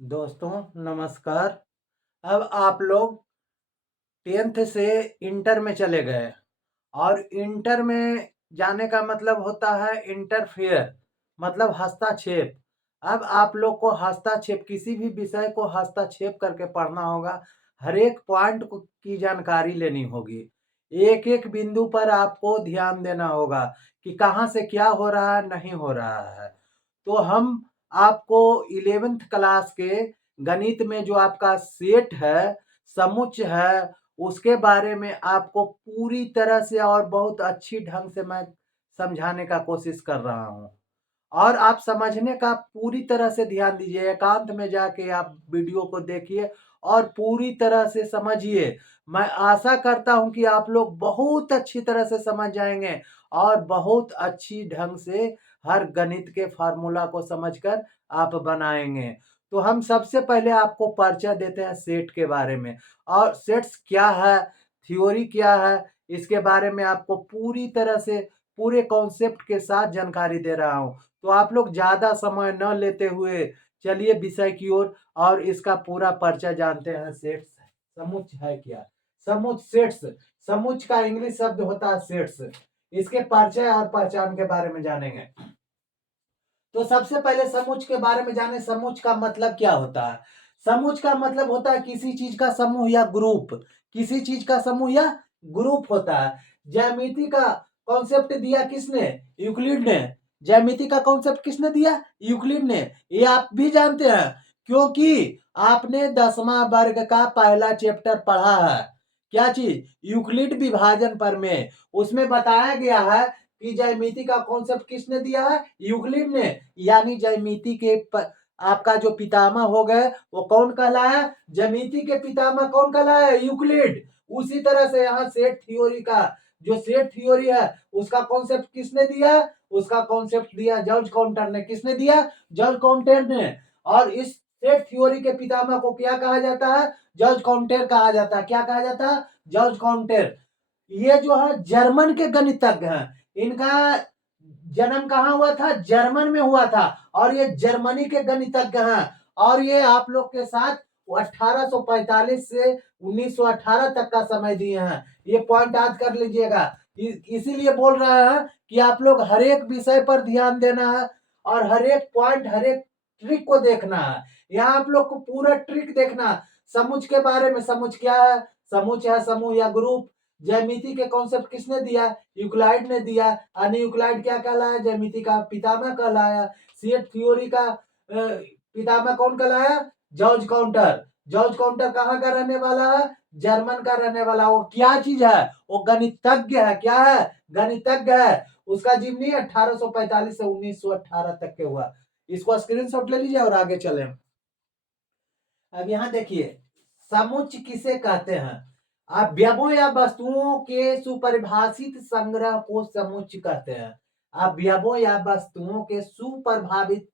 दोस्तों नमस्कार। अब आप लोग 10th से इंटर में चले गए और इंटर में जाने का मतलब होता है इंटरफेयर, मतलब हस्तक्षेप। अब आप लोग को हस्तक्षेप, किसी भी विषय को हस्तक्षेप करके पढ़ना होगा। हर एक पॉइंट की जानकारी लेनी होगी। एक एक बिंदु पर आपको ध्यान देना होगा कि कहाँ से क्या हो रहा है, नहीं हो रहा है। तो हम आपको 11th क्लास के गणित में जो आपका सेट है, समुच्चय है, उसके बारे में आपको पूरी तरह से और बहुत अच्छी ढंग से मैं समझाने का कोशिश कर रहा हूँ। और आप समझने का पूरी तरह से ध्यान दीजिए, एकांत में जाके आप वीडियो को देखिए और पूरी तरह से समझिए। मैं आशा करता हूं कि आप लोग बहुत अच्छी तरह से समझ जाएंगे और बहुत अच्छी ढंग से हर गणित के फार्मूला को समझकर आप बनाएंगे। तो हम सबसे पहले आपको परिचय देते हैं सेट के बारे में, और सेट्स क्या है, थ्योरी क्या है, इसके बारे में आपको पूरी तरह से पूरे कॉन्सेप्ट के साथ जानकारी दे रहा हूं। तो आप लोग ज्यादा समय न लेते हुए चलिए विषय की ओर और इसका पूरा परिचय जानते हैं। सेट्स समुच्चय है क्या? समुच्चय सेट्स, समुच्चय का इंग्लिश शब्द होता है सेट्स। इसके परिचय और पहचान के बारे में जानेंगे। तो सबसे पहले समुच्चय के बारे में जाने। समुच्चय का मतलब क्या होता है? समुच्चय का मतलब होता है किसी चीज का समूह या ग्रुप। किसी चीज का समूह या ग्रुप होता है। ज्यामिति का कॉन्सेप्ट दिया किसने? यूक्लिड ने। ज्यामिति का कॉन्सेप्ट किसने दिया? यूक्लिड ने। ये आप भी जानते हैं क्योंकि आपने 10वां वर्ग का पहला चैप्टर पढ़ा है। क्या चीज? यूक्लिड विभाजन पर में। उसमें बताया गया है कि ज्यामिति का कॉन्सेप्ट किसने दिया है? यूक्लिड ने। यानी ज्यामिति के आपका जो पितामह हो गए वो कौन कहलाया? ज्यामिति के पितामह कौन कहलाया? यूक्लिड। उसी तरह से यहाँ सेट थ्योरी का जो सेट थ्योरी है उसका कॉन्सेप्ट किसने दिया? उसका कॉन्सेप्ट दिया जॉर्ज काउंटर ने। किसने दिया? जॉर्ज काउंटर ने। और इस सेट थ्योरी के पितामह को क्या कहा जाता है? जॉर्ज काउंटर कहा जाता है। क्या कहा जाता है? George counter. ये जो है जर्मन के गणितज्ञ हैं। इनका जन्म कहाँ हुआ था? जर्मन में हुआ था। और ये जर्मनी के गणितज्ञ हैं। और ये आप लोग के साथ 1845 से 1918 तक का समय दिए हैं। ये पॉइंट याद कर लीजिएगा। इसीलिए बोल रहे हैं कि आप लोग हर एक विषय पर ध्यान देना है और हर एक पॉइंट, हर एक ट्रिक को देखना है। यहाँ आप लोग को पूरा ट्रिक देखना है। समुच्चय के बारे में, समुच्चय क्या है? समुच्चय है समूह या ग्रुप। ज्यामिति के कॉन्सेप्ट किसने दिया? यूक्लाइड ने दिया। यानी यूक्लाइड क्या कहलाया? ज्यामिति का पितामह कहलाया। सेट थ्योरी का पितामह कौन कहलाया? George counter. जॉर्ज काउंटर कहाँ का रहने वाला है? जर्मन का रहने वाला। वो क्या चीज है? वो गणितज्ञ है। क्या है? गणितज्ञ है। उसका जीवनी 1845 से 1918 तक के हुआ। इसको स्क्रीनशॉट ले लीजिए और आगे चले। अब यहाँ देखिए, समुच्चय किसे कहते हैं? अवयवों या वस्तुओं के सुपरिभाषित संग्रह को समुच्चय कहते हैं। अवयवों या वस्तुओं के सुपरिभाषित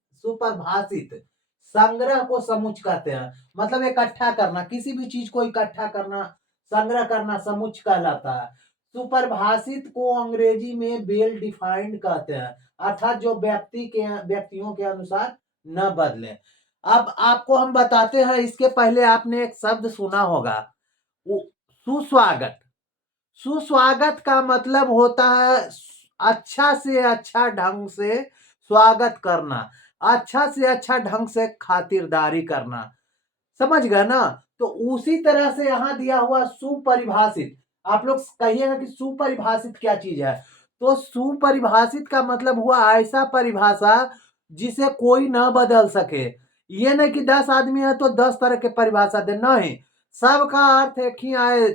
संग्रह को समुच्चय कहते हैं। मतलब इकट्ठा करना, किसी भी चीज को इकट्ठा करना, संग्रह करना समुच्चय कहलाता है। सुपरिभाषित को अंग्रेजी में वेल डिफाइंड कहते हैं, अर्थात जो व्यक्तियों के अनुसार न बदले। अब आपको हम बताते हैं, इसके पहले आपने एक शब्द सुना होगा, सुस्वागत। सुस्वागत का मतलब होता है अच्छा से अच्छा ढंग से स्वागत करना, अच्छा से अच्छा ढंग से खातिरदारी करना। समझ गए ना? तो उसी तरह से यहां दिया हुआ सुपरिभाषित। आप लोग कहिएगा कि सुपरिभाषित क्या चीज है? तो सुपरिभाषित का मतलब हुआ ऐसा परिभाषा जिसे कोई ना बदल सके। ये नहीं कि 10 आदमी है तो 10 तरह के परिभाषा दे, नहीं। सबका अर्थ एक ही आए,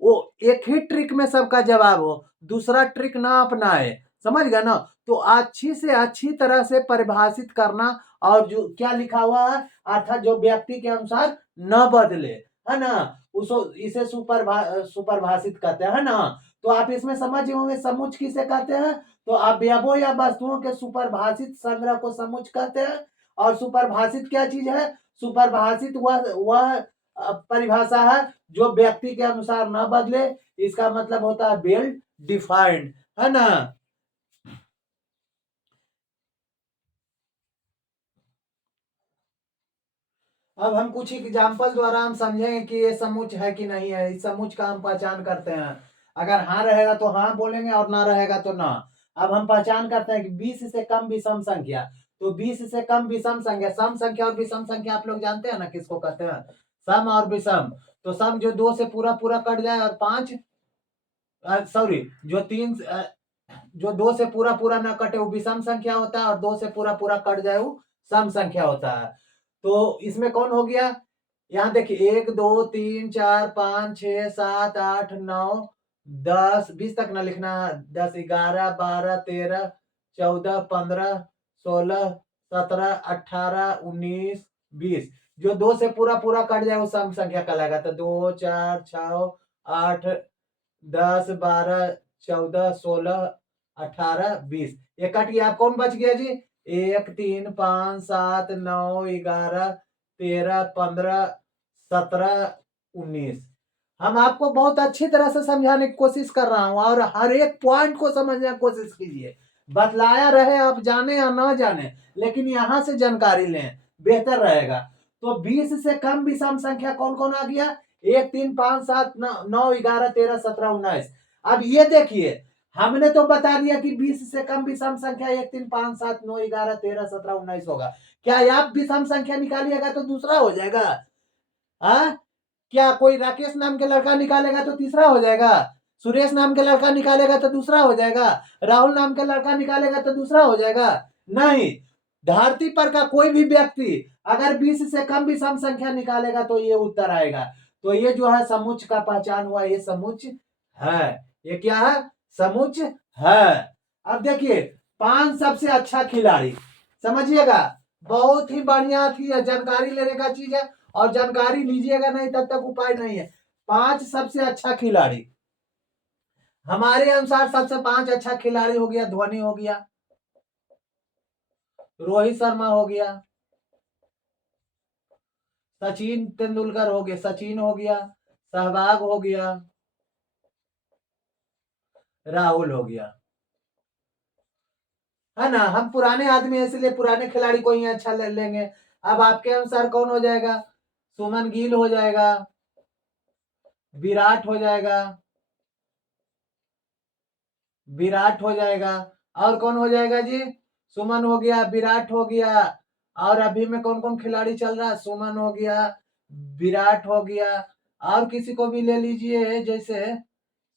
वो एक ही ट्रिक में सबका जवाब हो, दूसरा ट्रिक ना अपनाए। समझ गए ना? तो अच्छी से अच्छी तरह से परिभाषित करना। और जो क्या लिखा हुआ है, अर्थात जो व्यक्ति के अनुसार न बदले, है ना, उसको इसे सुपरिभाषित कहते हैं ना। तो आप इसमें समझ होंगे समुच्चय किसे कहते हैं। तो अवयवों या वस्तुओं के सुपरिभाषित संग्रह को समुच्चय कहते हैं। और सुपरिभाषित क्या चीज है? सुपरिभाषित वह परिभाषा है जो व्यक्ति के अनुसार न बदले। इसका मतलब होता है वेल डिफाइंड, है ना। अब हम कुछ एग्जाम्पल द्वारा हम समझेंगे कि ये समुच्चय है कि नहीं है। इस समुच्चय का हम पहचान करते हैं। अगर हाँ रहेगा तो हाँ बोलेंगे और ना रहेगा तो ना। अब हम पहचान करते हैं कि 20 से कम विषम संख्या, तो 20 से कम विषम संख्या, सम संख्या और विषम संख्या आप लोग जानते हैं ना किसको कहते हैं, सम और विषम। तो सम जो 2 से पूरा पूरा कट जाए और 5 सॉरी जो 3 जो 2 से पूरा पूरा ना कटे वो विषम संख्या होता है, और 2 से पूरा पूरा कट जाए वो सम संख्या होता है। तो इसमें कौन हो गया, यहाँ देखिए 1 2 3 4 5 6 7 8 9 10 20 तक ना लिखना, 10 11 12 13 14 15 16 17 18 19 20, जो 2 से पूरा पूरा कट जाए वो सम संख्या कहलाएगा। तो 2 4 6 8 10 12 14 16 18 20, ये कट गया। आप कौन बच गया जी, 1 3 5 7 9 11 13 15 17 19। हम आपको बहुत अच्छी तरह से समझाने की कोशिश कर रहा हूं, और हर एक पॉइंट को समझने की कोशिश कीजिए। बतलाया रहे आप जाने या ना जाने, लेकिन यहां से जानकारी लें, बेहतर रहेगा। तो 20 से कम विषम संख्या कौन कौन आ गया, 1 3 5 7 9 11 13 17 19। अब ये देखिए, हमने तो बता दिया कि 20 से कम विषम संख्या 1 3 5 7 9 11 13 17 19 होगा। क्या आप विषम संख्या निकालिएगा तो दूसरा हो जाएगा? हाँ, क्या कोई राकेश नाम के लड़का निकालेगा तो तीसरा हो जाएगा, सुरेश नाम के लड़का निकालेगा तो दूसरा हो जाएगा, राहुल नाम के लड़का निकालेगा तो दूसरा हो जाएगा? नहीं। धरती पर का कोई भी व्यक्ति अगर 20 से कम भी सम संख्या निकालेगा तो ये उत्तर आएगा। तो ये जो है समुच्चय का पहचान हुआ, ये समुच्चय है। ये क्या है, समुच्चय है। अब देखिए 5 सबसे अच्छा खिलाड़ी, समझिएगा, बहुत ही बढ़िया थी, जानकारी लेने का चीज है, और जानकारी लीजिएगा नहीं तब तक उपाय नहीं है। 5 सबसे अच्छा खिलाड़ी, हमारे अनुसार सबसे 5 अच्छा खिलाड़ी हो गया, धोनी हो गया, रोहित शर्मा हो गया, सचिन तेंदुलकर हो गया, सचिन हो गया, सहवाग हो गया, राहुल हो गया, है ना। हम पुराने आदमी हैं इसलिए पुराने खिलाड़ी को ही अच्छा ले लेंगे। अब आपके अनुसार कौन हो जाएगा, सुमन गिल हो जाएगा, विराट हो जाएगा, विराट हो जाएगा, और कौन हो जाएगा जी, सुमन हो गया, विराट हो गया, और अभी में कौन कौन खिलाड़ी चल रहा है, सुमन हो गया, विराट हो गया, और किसी को भी ले लीजिए, जैसे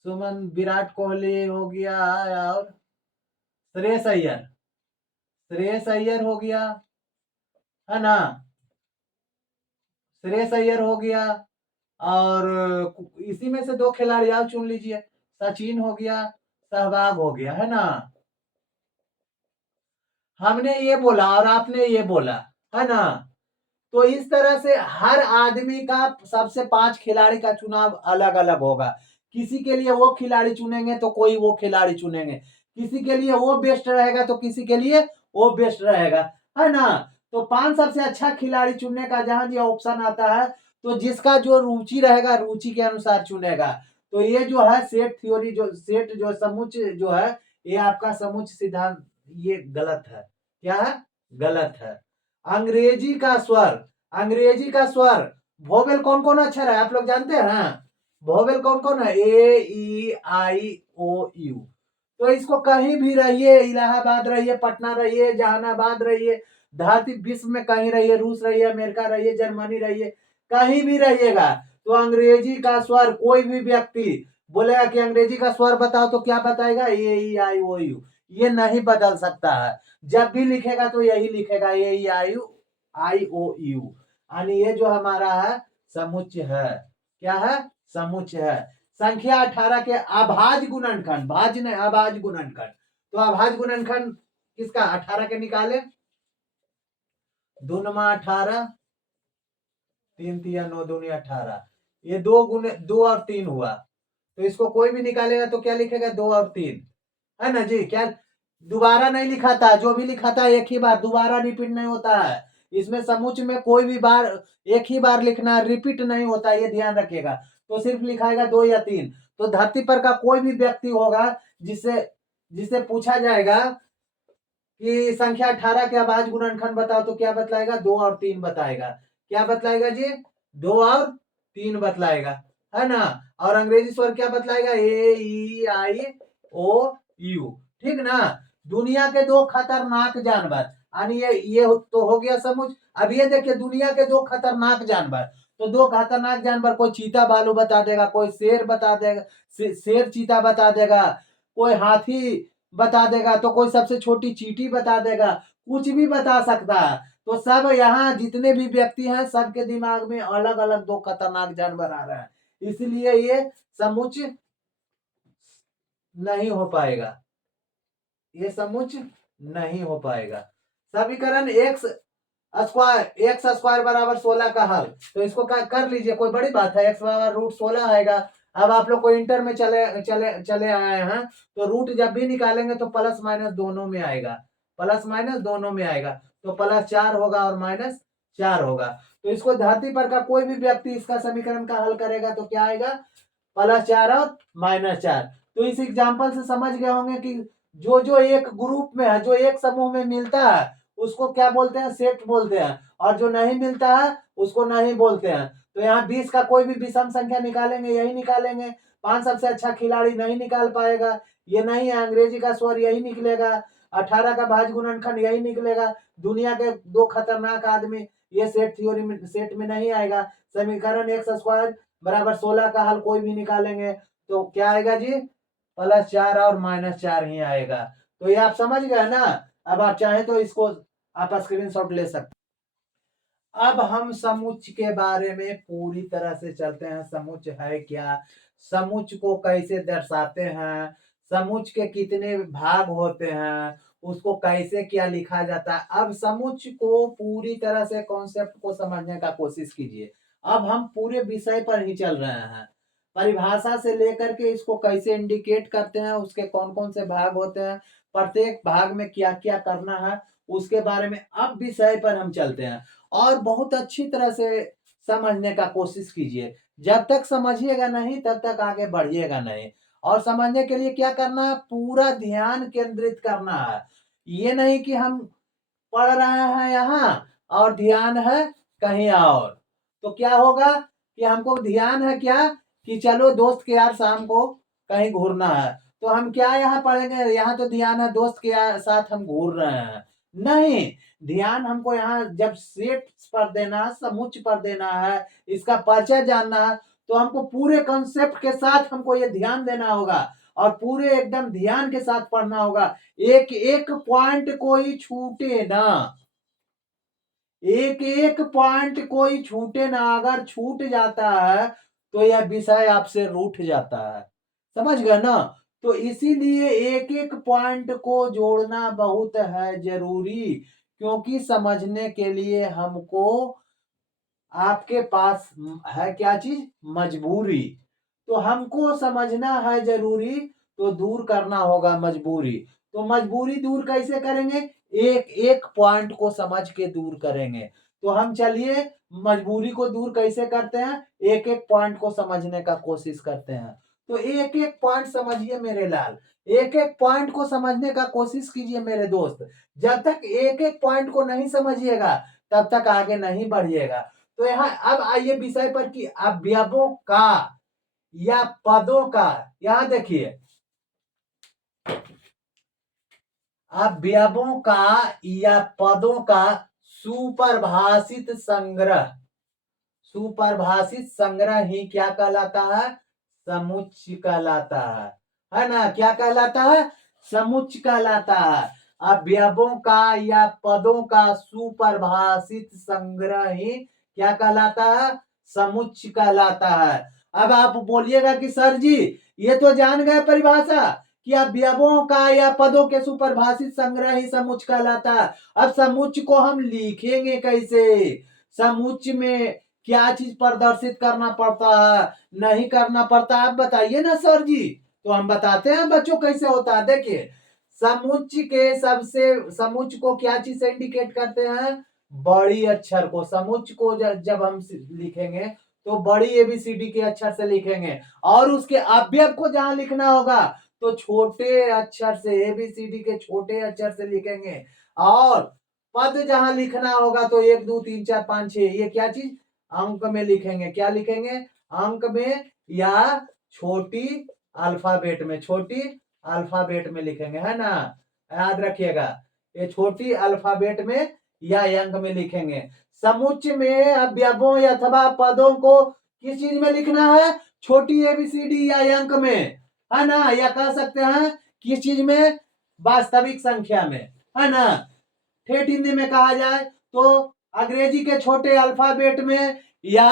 सुमन, विराट कोहली हो गया, और श्रेयस अय्यर, श्रेयस अय्यर हो गया, है ना, श्रेयस अय्यर हो गया, और इसी में से 2 खिलाड़ी और चुन लीजिए, सचिन हो गया, सहवाग हो गया, है ना। हमने ये बोला और आपने ये बोला, है ना। तो इस तरह से हर आदमी का सबसे 5 खिलाड़ी का चुनाव अलग अलग होगा। किसी के लिए वो खिलाड़ी चुनेंगे तो कोई वो खिलाड़ी चुनेंगे, किसी के लिए वो बेस्ट रहेगा तो किसी के लिए वो बेस्ट रहेगा, है ना। तो 5 सबसे अच्छा खिलाड़ी चुनने का जहां जो ऑप्शन आता है, तो जिसका जो रुचि रहेगा रुचि के अनुसार चुनेगा। तो ये जो है सेट थ्योरी, जो सेट जो समुच्चय जो है, ये आपका समुच्चय सिद्धांत ये गलत है। क्या है, गलत है। अंग्रेजी का स्वर, अंग्रेजी का स्वर वोवेल कौन कौन अक्षर है आप लोग जानते हैं, वोवेल कौन कौन है, ए ई आई ओ यू। तो इसको कहीं भी रहिए, इलाहाबाद रहिए, पटना रहिए, जहानाबाद रहिए, धरती विश्व में कहीं रहिए, रूस रहिए, अमेरिका रहिए, जर्मनी रहिए, कहीं भी रहिएगा, तो अंग्रेजी का स्वर कोई भी व्यक्ति बोलेगा कि अंग्रेजी का स्वर बताओ तो क्या बताएगा, ए ई आई ओ यू। ये नहीं बदल सकता है, जब भी लिखेगा तो यही लिखेगा, ए ई आई ओ यू। यानी ये जो हमारा है समुच्चय है। क्या है, समुच्चय है। संख्या 18 के अभाज्य गुणनखंड, भाज्य नहीं अभाज्य गुणनखंड। तो अभाज्य गुणनखंड किसका, 18 के निकाले, 2 नमा 18, 3 तिया 9 दूनी 18, ये 2 गुने 2 और 3 हुआ। तो इसको कोई भी निकालेगा तो क्या लिखेगा, 2 और 3, है ना जी। क्या दोबारा नहीं लिखा था, जो भी लिखा था एक ही बार, दोबारा रिपीट नहीं होता है। इसमें समुच्चय में कोई भी बार एक ही बार लिखना, रिपीट नहीं होता, ये ध्यान रखिएगा। तो सिर्फ लिखाएगा 2 या 3। तो धरती पर का कोई भी व्यक्ति होगा जिससे जिससे पूछा जाएगा कि संख्या 18 के अभाज्य गुणनखंड बताओ, तो क्या बतलाएगा, 2 और 3 बताएगा। क्या बतलाएगा जी? 2 और 3 बतलाएगा, है ना। और अंग्रेजी स्वर क्या बतलाएगा? A E I O U, ठीक ना। दुनिया के 2 खतरनाक जानवर, यानी ये तो हो गया समुच। अब ये देखिए दुनिया के 2 खतरनाक जानवर, तो 2 खतरनाक जानवर, कोई चीता भालू बता देगा, कोई शेर बता देगा, शेर चीता बता देगा, कोई हाथी बता देगा, तो कोई सबसे छोटी चींटी बता देगा, कुछ भी बता सकता है। तो सब यहाँ जितने भी व्यक्ति हैं सबके दिमाग में अलग अलग 2 खतरनाक जानवर आ रहा है, इसलिए ये समुच नहीं हो पाएगा, ये समुच नहीं हो पाएगा। समीकरण एक्स स्क्वायर बराबर 16 का हल, तो इसको कर लीजिए, कोई बड़ी बात है। एक्स बराबर रूट 16 आएगा। अब आप लोग को इंटर में चले चले चले आए हैं, तो रूट जब भी निकालेंगे तो प्लस माइनस दोनों में आएगा, प्लस माइनस दोनों में आएगा, तो +4 होगा और -4 होगा। तो इसको धरती पर का कोई भी व्यक्ति इसका समीकरण का हल करेगा तो क्या आएगा? +4 और -4। तो इस एग्जाम्पल से समझ गए होंगे कि जो जो एक ग्रुप में है, जो एक समूह में मिलता है उसको क्या बोलते हैं? सेट बोलते हैं, और जो नहीं मिलता है उसको नहीं बोलते हैं। तो यहाँ 20 का कोई भी विषम संख्या निकालेंगे, यही निकालेंगे। 5 सबसे अच्छा खिलाड़ी नहीं निकाल पाएगा, ये नहीं है। अंग्रेजी का स्वर यही निकलेगा। 18 का भाज्य गुणनखंड यही निकलेगा। दुनिया के 2 खतरनाक आदमी, ये सेट थ्योरी में, सेट में नहीं आएगा। समीकरण एक्स स्क्वायर बराबर 16 का हल कोई भी निकालेंगे तो क्या आएगा जी? +4 और -4 ही आएगा। तो ये आप समझ गए ना। अब आप चाहें तो इसको आप स्क्रीनशॉट ले सकते। अब हम समुच्च के बारे में पूरी तरह से चलते हैं। समुच्च है क्या, समुच्च को कैसे दर्शाते हैं, समुच्च के कितने भाग होते हैं, उसको कैसे क्या लिखा जाता है। अब समुच्च को पूरी तरह से कॉन्सेप्ट को समझने का कोशिश कीजिए। अब हम पूरे विषय पर ही चल रहे हैं, परिभाषा से लेकर के इसको कैसे इंडिकेट करते हैं, उसके कौन कौन से भाग होते हैं, प्रत्येक भाग में क्या क्या करना है, उसके बारे में अब विषय पर हम चलते हैं। और बहुत अच्छी तरह से समझने का कोशिश कीजिए। जब तक समझिएगा नहीं तब तक आगे बढ़िएगा नहीं। और समझने के लिए क्या करना है? पूरा ध्यान केंद्रित करना है। ये नहीं कि हम पढ़ रहे हैं यहाँ और ध्यान है कहीं और, तो क्या होगा कि हमको ध्यान है क्या कि चलो दोस्त के यार शाम को कहीं घूरना है, तो हम क्या यहाँ पढ़ेंगे? यहाँ तो ध्यान है दोस्त के साथ हम घूर रहे हैं, नहीं। ध्यान हमको यहाँ जब सेट पर देना है, समुच्च पर देना है, इसका परिचय जानना है, तो हमको पूरे कंसेप्ट के साथ हमको ये ध्यान देना होगा और पूरे एकदम ध्यान के साथ पढ़ना होगा। एक एक पॉइंट कोई छूटे ना, एक एक पॉइंट कोई छूटे ना। अगर छूट जाता है तो यह विषय आपसे रूठ जाता है, समझ गए ना। तो इसीलिए एक एक पॉइंट को जोड़ना बहुत है जरूरी, क्योंकि समझने के लिए हमको आपके पास है क्या चीज? मजबूरी। तो हमको समझना है जरूरी, तो दूर करना होगा मजबूरी। तो मजबूरी दूर कैसे करेंगे? एक एक पॉइंट को समझ के दूर करेंगे। तो हम चलिए मजबूरी को दूर कैसे करते हैं? एक एक पॉइंट को समझने का कोशिश करते हैं। तो एक एक पॉइंट समझिए मेरे लाल, एक एक पॉइंट को समझने का कोशिश कीजिए मेरे दोस्त। जब तक एक एक पॉइंट को नहीं समझिएगा तब तक आगे नहीं बढ़िएगा। तो यहाँ अब आइए विषय पर कि अवयवों का या पदों का, यहां देखिए अवयवों का या पदों का सुपरिभाषित संग्रह, सुपरिभाषित संग्रह ही क्या कहलाता है? समुच्च कहलाता है ना। क्या कहलाता है? समुच्च कहलाता है। अवयवों का या पदों का सुपरिभाषित संग्रह ही क्या कहलाता है? समुच्च कहलाता है। अब आप बोलिएगा कि सर जी ये तो जान गए परिभाषा कि अवयवों का या पदों के सुपरिभाषित संग्रह ही समुच्च कहलाता है। अब समुच्च को हम लिखेंगे कैसे? समुच्च में क्या चीज प्रदर्शित करना पड़ता है, नहीं करना पड़ता, आप बताइए ना सर जी। तो हम बताते हैं बच्चों कैसे होता है। देखिए समुच्च के सबसे, समुच्च को क्या चीज से इंडिकेट करते हैं? बड़ी अक्षर को। समुच्च को जब हम लिखेंगे तो बड़ी एबीसीडी के अक्षर से लिखेंगे, और उसके अवयव को जहां लिखना होगा तो छोटे अक्षर से, एबीसीडी के छोटे अक्षर से लिखेंगे। और पद जहां लिखना होगा तो 1 2 3 4 5 6 ये क्या चीज अंक में लिखेंगे, क्या लिखेंगे अंक में या छोटी अल्फाबेट में, छोटी अल्फाबेट में लिखेंगे, है ना, याद रखिएगा ये छोटी अल्फाबेट में या अंक में लिखेंगे। समुच्चय में अवयवों अथवा पदों को किस चीज में लिखना है, छोटी एबीसीडी या अंक में, है ना, या कह सकते हैं किस चीज में, वास्तविक संख्या में, है ना। ठेठ हिंदी में कहा जाए तो अंग्रेजी के छोटे अल्फाबेट में या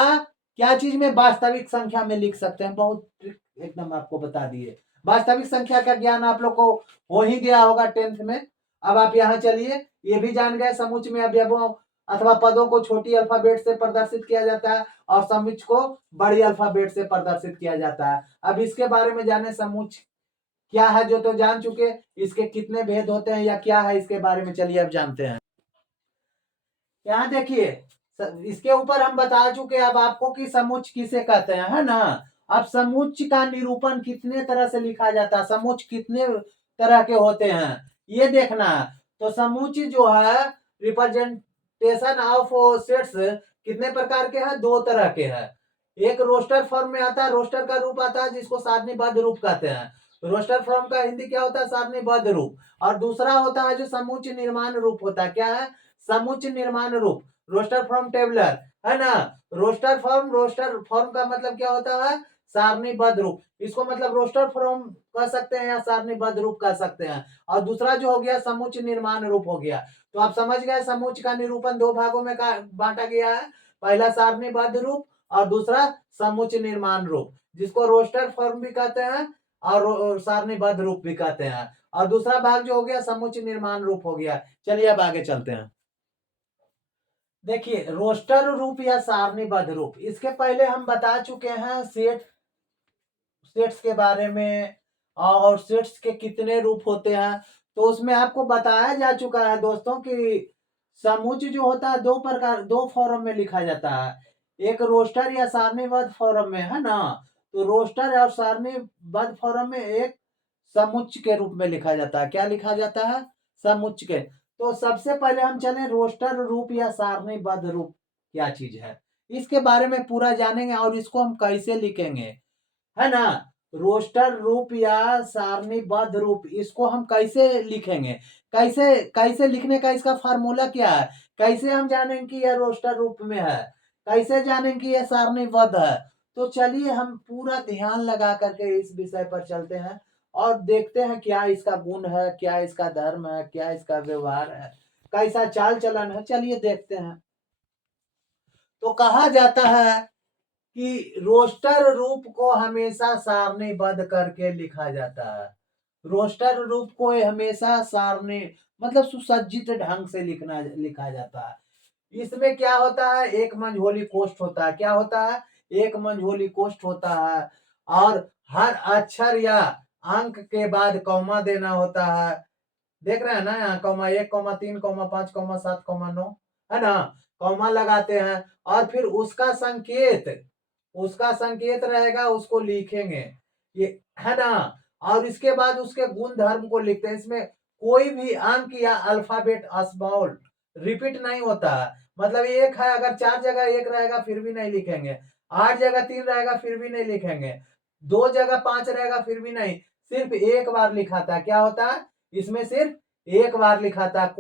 क्या चीज में, वास्तविक संख्या में लिख सकते हैं। बहुत एकदम आपको बता दिए, वास्तविक संख्या का ज्ञान आप लोग को हो ही गया होगा 10th में। अब आप यहाँ चलिए, ये भी जान गए समुच्चय में अवयवों अथवा पदों को छोटी अल्फाबेट से प्रदर्शित किया जाता है और समुच्चय को बड़ी अल्फाबेट से प्रदर्शित किया जाता है। अब इसके बारे में जाने, समुच्चय क्या है जो तो जान चुके, इसके कितने भेद होते हैं या क्या है इसके बारे में चलिए अब जानते हैं। यहाँ देखिए, इसके ऊपर हम बता चुके अब आपको कि समुच्चय किसे कहते हैं, है ना। अब समुच्चय का निरूपण कितने तरह से लिखा जाता है, समुच्चय कितने तरह के होते हैं ये देखना। तो समुच्चय जो है रिप्रेजेंटेशन ऑफ सेट्स कितने प्रकार के हैं, 2 तरह के हैं। एक रोस्टर फॉर्म में आता है, रोस्टर का रूप आता है जिसको सारणीबद्ध रूप कहते हैं। रोस्टर फॉर्म का हिंदी क्या होता है, सारणीबद्ध रूप। और दूसरा होता है जो समुच्चय निर्माण रूप होता है, क्या है, समुच्चय निर्माण रूप, रोस्टर फॉर्म टेबलर, है ना। रोस्टर फॉर्म का मतलब क्या होता है, सारणीबद्ध रूप। इसको मतलब रोस्टर फॉर्म कह सकते हैं या सारणीबद्ध रूप कह सकते हैं। और दूसरा जो हो गया समुच्चय निर्माण रूप हो गया। तो आप समझ गए समुच्चय का निरूपण 2 भागों में बांटा गया है, पहला सारणीबद्ध रूप और दूसरा समुच्चय निर्माण रूप, जिसको रोस्टर फॉर्म भी कहते हैं और सारणीबद्ध रूप भी कहते हैं। और दूसरा भाग जो हो गया समुच्चय निर्माण रूप हो गया। चलिए अब आगे चलते हैं। देखिए रोस्टर रूप या सारणीबद्ध रूप, इसके पहले हम बता चुके हैं सेट्स के बारे में और सेट्स के कितने रूप होते हैं। तो उसमें आपको बताया जा चुका है दोस्तों कि समुच्चय जो होता है 2 प्रकार, 2 फॉर्म में लिखा जाता है, एक रोस्टर या सारणीबद्ध फॉर्म में, है ना। तो रोस्टर और सारणीबद्ध फॉर्म में एक समुच्चय के रूप में लिखा जाता है, क्या लिखा जाता है, समुच्चय के। तो सबसे पहले हम चले रोस्टर रूप या सारणीबद्ध रूप क्या चीज है, इसके बारे में पूरा जानेंगे और इसको हम कैसे लिखेंगे, है ना। रोस्टर रूप या सारणीबद्ध रूप, इसको हम कैसे लिखेंगे, कैसे कैसे लिखने का इसका फार्मूला क्या है, कैसे हम जानेंगे कि यह रोस्टर रूप में है, कैसे जानेंगे कि यह सारणीबद्ध है। तो चलिए हम पूरा ध्यान लगा करके इस विषय पर चलते हैं और देखते हैं क्या इसका गुण है, क्या इसका धर्म है, क्या इसका व्यवहार है, कैसा चाल चलन है, चलिए देखते हैं। तो कहा जाता है कि रोस्टर रूप को हमेशा सारणीबद्ध करके लिखा जाता है। रोस्टर रूप को हमेशा सारणी मतलब सुसज्जित ढंग से लिखा जाता है। इसमें क्या होता है, एक मंझोली कोष्ठ होता है, क्या होता है, एक मंझोली कोष्ठ होता है और हर अक्षर या अंक के बाद कौमा देना होता है। देख रहे हैं ना, यहाँ comma 1 comma 3 comma 5 comma 7 comma 9, है ना, कौमा लगाते हैं और फिर उसका संकेत रहेगा, उसको लिखेंगे, ये, है ना। और इसके बाद उसके गुण धर्म को लिखते हैं। इसमें कोई भी अंक या अल्फाबेट स्मॉल रिपीट नहीं होता है, मतलब एक है अगर 4 जगह 1 रहेगा फिर भी नहीं लिखेंगे, 8 जगह 3 रहेगा फिर भी नहीं लिखेंगे, 2 जगह 5 रहेगा फिर भी नहीं, सिर्फ एक बार लिखा था, क्या होता है, इसमें सिर्फ एक बार लिखा था।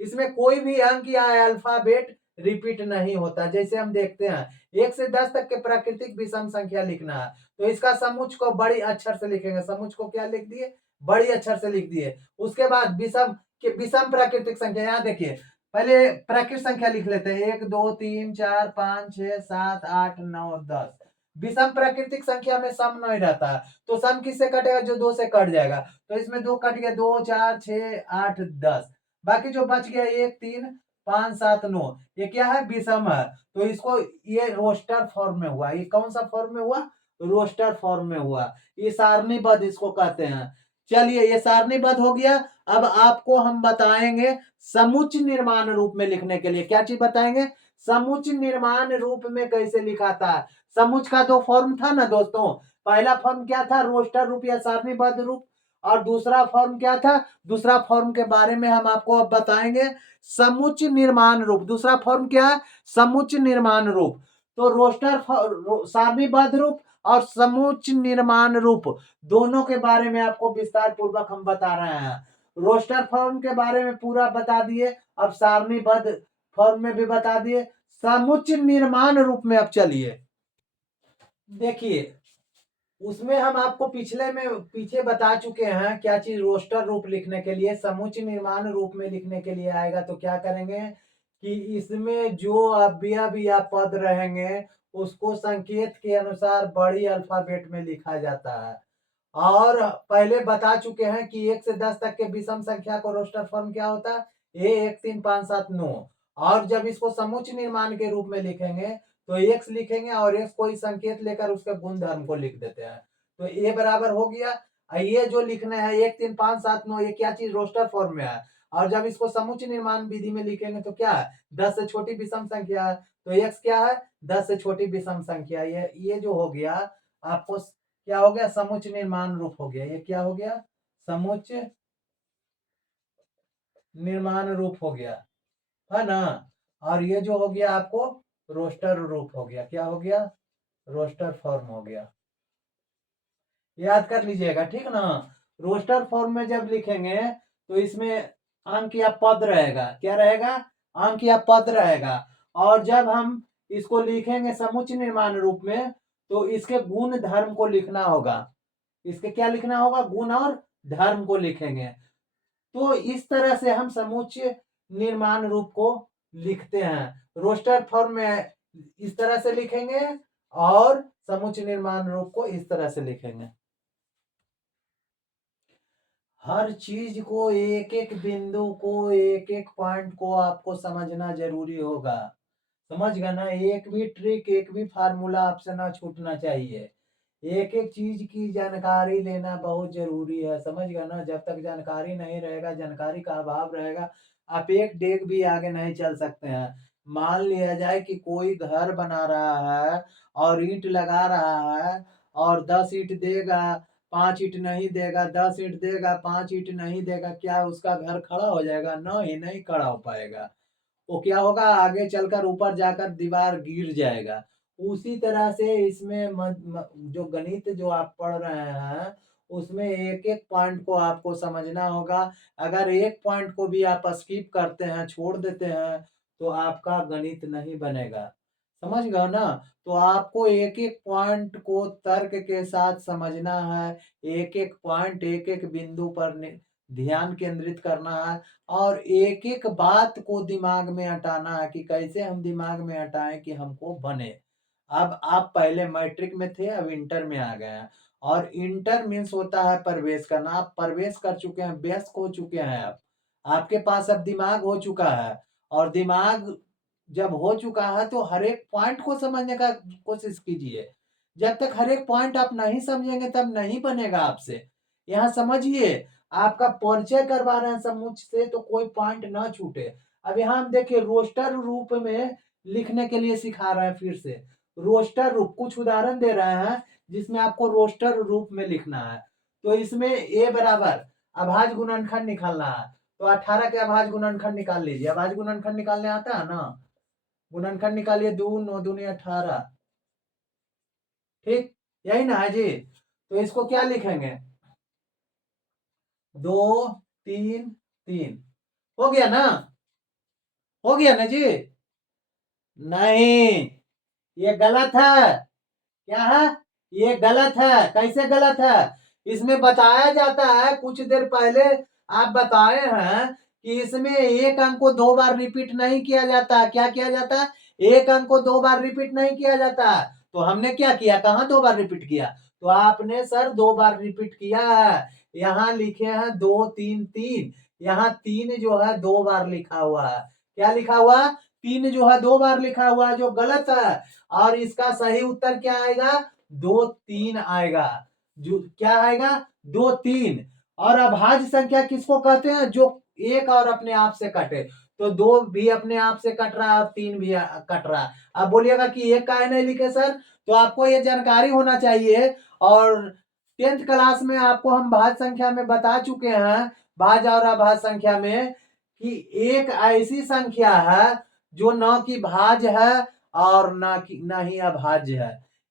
इसमें कोई भी अंक या अल्फाबेट रिपीट नहीं होता। जैसे हम देखते हैं 1 से 10 तक के प्राकृतिक विषम संख्या लिखना है तो इसका समुच्चय को बड़ी अक्षर से लिखेंगे, समुच्चय को क्या लिख दिए, बड़ी अक्षर से लिख दिए। उसके बाद विषम प्राकृतिक संख्या, यहाँ देखिए पहले प्राकृतिक संख्या लिख लेते हैं, 1 2 3 4 5 6 7 8 9 10। विषम प्राकृतिक संख्या में सम नहीं रहता है, तो सम किससे कटेगा, जो 2 से कट जाएगा। तो इसमें 2 कट गया, 2 4 6 8 10, बाकी जो बच गया 1 3 5 7 9, ये क्या है, विषम है। तो इसको ये रोस्टर फॉर्म में हुआ, ये कौन सा फॉर्म में हुआ, रोस्टर फॉर्म में हुआ, ये सारणीबद्ध इसको कहते हैं। चलिए ये सारणीबद्ध हो गया। अब आपको हम बताएंगे समुच्चय निर्माण रूप में लिखने के लिए, क्या चीज बताएंगे, समुच्चय निर्माण रूप में कैसे लिखा था। समुच्चय का 2 फॉर्म था ना दोस्तों, पहला फॉर्म क्या था, रोस्टर रूप या सारणीबद्ध रूप, और दूसरा फॉर्म क्या था? दूसरा फॉर्म के बारे में हम आपको अब बताएंगे। समुच्च निर्माण रूप, दूसरा फॉर्म क्या है? समुच्च निर्माण रूप। तो रोस्टर सारणीबद्ध रूप और समुच्च निर्माण रूप दोनों के बारे में आपको विस्तार पूर्वक हम बता रहे हैं। रोस्टर फॉर्म के बारे में पूरा बता दिए, अब सारणीबद्ध फॉर्म में भी बता दिए, समुच्च निर्माण रूप में अब चलिए देखिए। उसमें हम आपको पीछे बता चुके हैं क्या चीज। रोस्टर रूप लिखने के लिए, समुच्च निर्माण रूप में लिखने के लिए आएगा तो क्या करेंगे कि इसमें जो अवयव या पद रहेंगे उसको संकेत के अनुसार बड़ी अल्फाबेट में लिखा जाता है। और पहले बता चुके हैं कि 1 से 10 तक के विषम संख्या को रोस्टर फॉर्म क्या होता है? ए 1 3 5 7 9। और जब इसको समुच्च निर्माण के रूप में लिखेंगे तो एक्स लिखेंगे और एक्स कोई संकेत लेकर उसके गुण धर्म को लिख देते हैं। तो ए बराबर हो गया। ये जो लिखना है 1 3 5 7 9, ये क्या चीज? रोस्टर फॉर्म में है। और जब इसको समुच्च निर्माण विधि में लिखेंगे तो क्या है? 10 से छोटी विषम संख्या है। तो एक्स क्या है? 10 से छोटी विषम संख्या। ये जो हो गया आपको क्या हो गया? समुच्च निर्माण रूप हो गया। ये क्या हो गया? समुच्च निर्माण रूप हो गया, है ना। और ये जो हो गया आपको रोस्टर रूप हो गया। क्या हो गया? रोस्टर फॉर्म हो गया। याद कर लीजिएगा, ठीक ना। रोस्टर फॉर्म में जब लिखेंगे तो इसमें अंक या पद रहेगा। क्या रहेगा? अंक या पद रहेगा। और जब हम इसको लिखेंगे समुच्च निर्माण रूप में तो इसके गुण धर्म को लिखना होगा। इसके क्या लिखना होगा? गुण और धर्म को लिखेंगे। तो इस तरह से हम समुच्च निर्माण रूप को लिखते हैं। रोस्टर फॉर्म में इस तरह से लिखेंगे और समुच्च निर्माण रूप को इस तरह से लिखेंगे। हर चीज को, एक एक बिंदु को, एक एक पॉइंट को आपको समझना जरूरी होगा। समझ गए ना। एक भी ट्रिक, एक भी फार्मूला आपसे ना छूटना चाहिए। एक एक चीज की जानकारी लेना बहुत जरूरी है। समझ गए ना। जब तक जानकारी नहीं रहेगा, जानकारी का अभाव रहेगा, आप एक डेग भी आगे नहीं चल सकते हैं। मान लिया जाए कि कोई घर बना रहा है और ईंट लगा रहा है और 10 ईंट देगा, 5 ईंट नहीं देगा, 10 ईंट देगा, 5 ईंट नहीं देगा, क्या उसका घर खड़ा हो जाएगा? नहीं खड़ा हो पाएगा। वो क्या होगा? आगे चलकर ऊपर जाकर दीवार गिर जाएगा। उसी तरह से इसमें जो गणित जो आप पढ़ रहे हैं उसमें एक एक पॉइंट को आपको समझना होगा। अगर एक पॉइंट को भी आप स्किप करते हैं, छोड़ देते हैं, तो आपका गणित नहीं बनेगा। समझ गए ना। तो आपको एक एक पॉइंट को तर्क के साथ समझना है। एक एक पॉइंट, एक एक बिंदु पर ध्यान केंद्रित करना है और एक एक बात को दिमाग में हटाना है कि कैसे हम दिमाग में हटाएं कि हमको बने। अब आप पहले मैट्रिक में थे, अब इंटर में आ गए हैं। और इंटर मीन्स होता है प्रवेश करना। आप प्रवेश कर चुके हैं, व्यस्क हो चुके हैं। आप आपके पास अब दिमाग हो चुका है। और दिमाग जब हो चुका है तो हर एक पॉइंट को समझने का कोशिश कीजिए। जब तक हर एक पॉइंट आप नहीं समझेंगे तब नहीं बनेगा आपसे। यहाँ समझिए, आपका परिचय करवा रहे हैं समुच्च से तो कोई पॉइंट ना छूटे। अब यहाँ हम देखिए रोस्टर रूप में लिखने के लिए सिखा रहे हैं। फिर से रोस्टर रूप, कुछ उदाहरण दे रहे हैं जिसमें आपको रोस्टर रूप में लिखना है। तो इसमें ए बराबर अभाज्य गुणनखंड निकालना है। तो 18 के अभाज्य गुणनखंड निकाल लीजिए। अभाज्य गुणनखंड निकालने आता है ना। गुणनखंड निकालिए, 2 9 दूनी 18। ठीक, यही ना है जी। तो इसको क्या लिखेंगे? 2 3 3। हो गया ना? हो गया ना जी? नहीं, ये गलत है। क्या है? ये गलत है। कैसे गलत है? इसमें बताया जाता है, कुछ देर पहले आप बताए हैं कि इसमें एक अंक को 2 बार रिपीट नहीं किया जाता। क्या किया जाता है? एक अंक को 2 बार रिपीट नहीं किया जाता। तो हमने क्या किया? कहाँ 2 बार रिपीट किया? तो आपने सर 2 बार रिपीट किया है। यहाँ लिखे हैं 2 3 3। यहाँ 3 जो है 2 बार लिखा हुआ है। क्या लिखा हुआ? 3 जो है 2 बार लिखा हुआ है, जो गलत है। और इसका सही उत्तर क्या आएगा? 2 3 आएगा। जो क्या आएगा? 2 3। और अभाज्य संख्या किसको कहते हैं? जो एक और अपने आप से कटे। तो 2 भी अपने आप से कट रहा है और 3 भी कट रहा है। अब बोलिएगा कि एक काहे नहीं लिखे सर? तो आपको ये जानकारी होना चाहिए। और 10th क्लास में आपको हम भाज्य संख्या में बता चुके हैं, भाज्य और अभाज्य संख्या में, कि एक ऐसी संख्या है जो न कि भाज्य है और न ही अभाज्य है।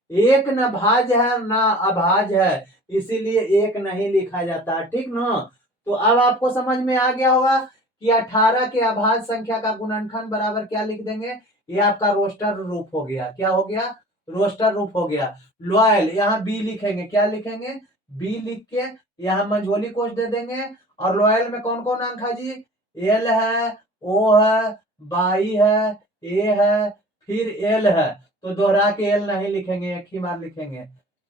एक न भाज्य है न अभाज्य है, इसीलिए एक नहीं लिखा जाता, ठीक ना। तो अब आपको समझ में आ गया होगा कि 18 के अभाज्य संख्या का गुणनखंड बराबर क्या लिख देंगे, ये आपका रोस्टर रूप हो गया। क्या हो गया, रोस्टर रूप हो गया। लॉयल यहाँ बी लिखेंगे, क्या लिखेंगे, बी लिख के यहाँ मंझोली कोष दे देंगे। और लॉयल में कौन कौन अंक है जी, एल है, ओ है, बाई है, ए है, फिर एल है। तो दोहरा के एल नहीं लिखेंगे, एक ही बार लिखेंगे।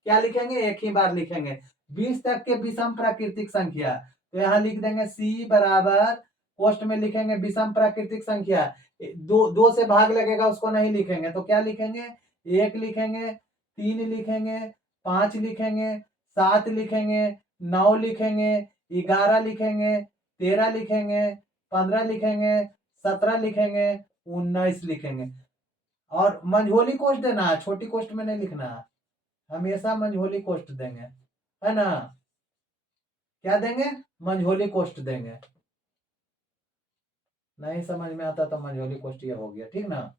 क्या लिखेंगे, एक ही बार लिखेंगे। 20 तक के विषम प्राकृतिक संख्या, तो यहाँ लिख देंगे सी बराबर, कोष्ट में लिखेंगे विषम प्राकृतिक संख्या। दो से भाग लगेगा उसको नहीं लिखेंगे, तो क्या लिखेंगे, 1 लिखेंगे, 3 लिखेंगे, 5 लिखेंगे, 7 लिखेंगे, 9 लिखेंगे, 11 लिखेंगे, 13 लिखेंगे, 15 लिखेंगे, 17 लिखेंगे, 19 लिखेंगे। और मंझोली कोष्ट देना है, छोटी कोष्ट में नहीं लिखना है, हमेशा मंझोली कोष्ट देंगे, है ना। क्या देंगे, मंझोली कोष्ट देंगे। नहीं समझ में आता तो मंझोली कोष्ट ये हो गया, ठीक ना।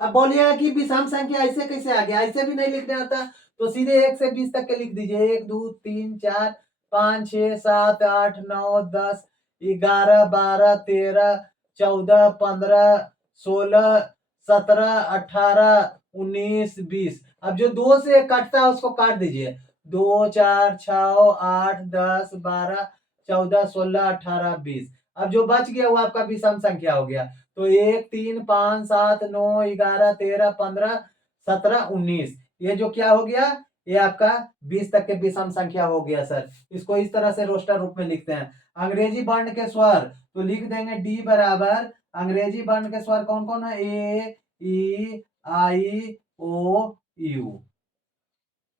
अब बोलिए कि विषम संख्या ऐसे कैसे आ गया, ऐसे भी नहीं लिखने आता, तो सीधे 1 से 20 तक के लिख दीजिए। 1 2 3 4 5 6 7 8 9 10 11 12 13 14 15 16 17 18 19 20। अब जो 2 से कटता है उसको काट दीजिए। 2 4 6 8 10 12 14 16 18 20। अब जो बच गया वो आपका विषम संख्या हो गया। तो 1 3 5 7 9 11 13 15 17 19, ये जो क्या हो गया, ये आपका 20 तक के विषम संख्या हो गया सर। इसको इस तरह से रोस्टर रूप में लिखते हैं। अंग्रेजी वर्ण के स्वर तो लिख देंगे डी बराबर, अंग्रेजी वर्ण के स्वर कौन कौन है, ए ई आई ओ यू,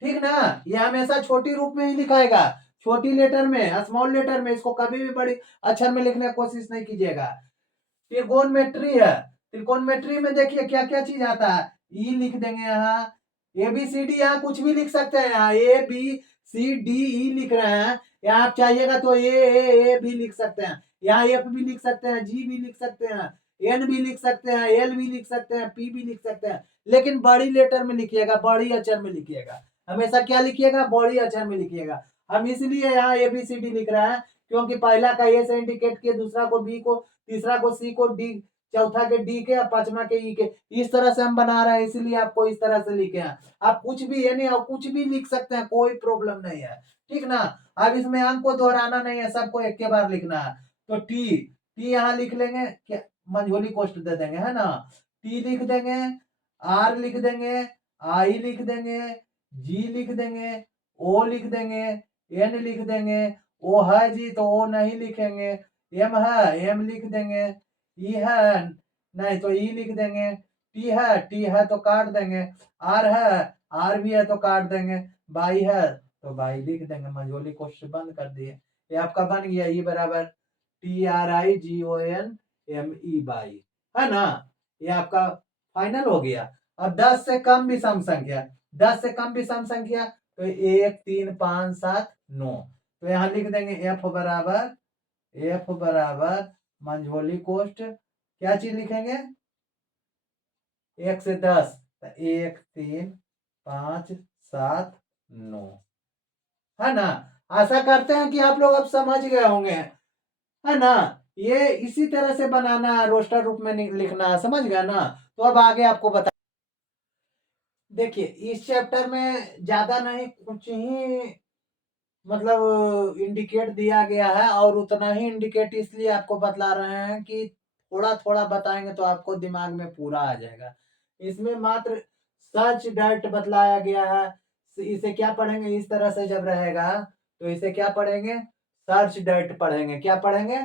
ठीक ना। ये हमेशा छोटी रूप में ही लिखाएगा, छोटी लेटर में, स्मॉल लेटर में, इसको कभी भी बड़ी अक्षर में लिखने की कोशिश नहीं कीजिएगा। त्रिकोणमिति है, त्रिकोणमिति में देखिए क्या क्या चीज आता है, ई लिख देंगे यहाँ, ए बी सी डी, यहाँ कुछ भी लिख सकते हैं, यहाँ A B C D E लिख रहे हैं, यहाँ आप चाहिएगा तो ए भी लिख सकते हैं, यहाँ एफ भी लिख सकते हैं, जी भी लिख सकते हैं, एन भी लिख सकते हैं, एल भी लिख सकते हैं, पी भी लिख सकते हैं, लेकिन बड़ी लेटर में लिखिएगा, बड़ी अक्षर में लिखिएगा, हमेशा क्या लिखिएगा, बड़ी अक्षर में लिखिएगा। हम इसलिए यहाँ ए बी सी डी लिख रहे हैं क्योंकि पहला का ए से इंडिकेट किए, दूसरा को बी को, तीसरा को सी को, डी, चौथा के डी के, पांचवा के ई के, इस तरह से हम बना रहे हैं, इसलिए आपको इस तरह से लिखे हैं। आप कुछ भी यानी कुछ भी लिख सकते हैं, कोई प्रॉब्लम नहीं है, ठीक ना। अब इसमें अंक को दोहराना नहीं है, सबको एक के बार लिखना है। तो टी, टी यहाँ लिख लेंगे, क्या मंझोली कोष्ट दे देंगे, है ना। टी लिख देंगे, आर लिख देंगे, आई लिख देंगे, जी लिख देंगे, ओ लिख देंगे, एन लिख देंगे, ओ है जी तो ओ नहीं लिखेंगे, एम है एम लिख देंगे, ई है नहीं तो ई लिख देंगे, टी है तो काट देंगे, आर है आर भी है तो काट देंगे, बाई है तो बाई लिख देंगे। मंझोली क्वेश्चन बंद कर दिए, ये आपका बन गया ई बराबर TRIGON ME बाई, है ना। ये आपका फाइनल हो गया। अब 10 से कम विषम संख्या, 10 से कम विषम संख्या तो 1 3 5 7 9, तो यहाँ लिख देंगे एफ बराबर मंझोली कोष्ट, क्या चीज लिखेंगे, 1 से 10, 1 3 5 7 9, है ना। आशा करते हैं कि आप लोग अब समझ गए होंगे, है ना। ये इसी तरह से बनाना है, रोस्टर रूप में लिखना है, समझ गया ना। तो अब आगे आपको बता, देखिए इस चैप्टर में ज्यादा नहीं, कुछ ही मतलब इंडिकेट दिया गया है, और उतना ही इंडिकेट इसलिए आपको बतला रहे हैं कि थोड़ा थोड़ा बताएंगे तो आपको दिमाग में पूरा आ जाएगा। इसमें मात्र सर्च डायरेक्ट बतलाया गया है, इसे क्या पढ़ेंगे, इस तरह से जब रहेगा तो इसे क्या पढ़ेंगे, सर्च डायरेक्ट पढ़ेंगे, क्या पढ़ेंगे,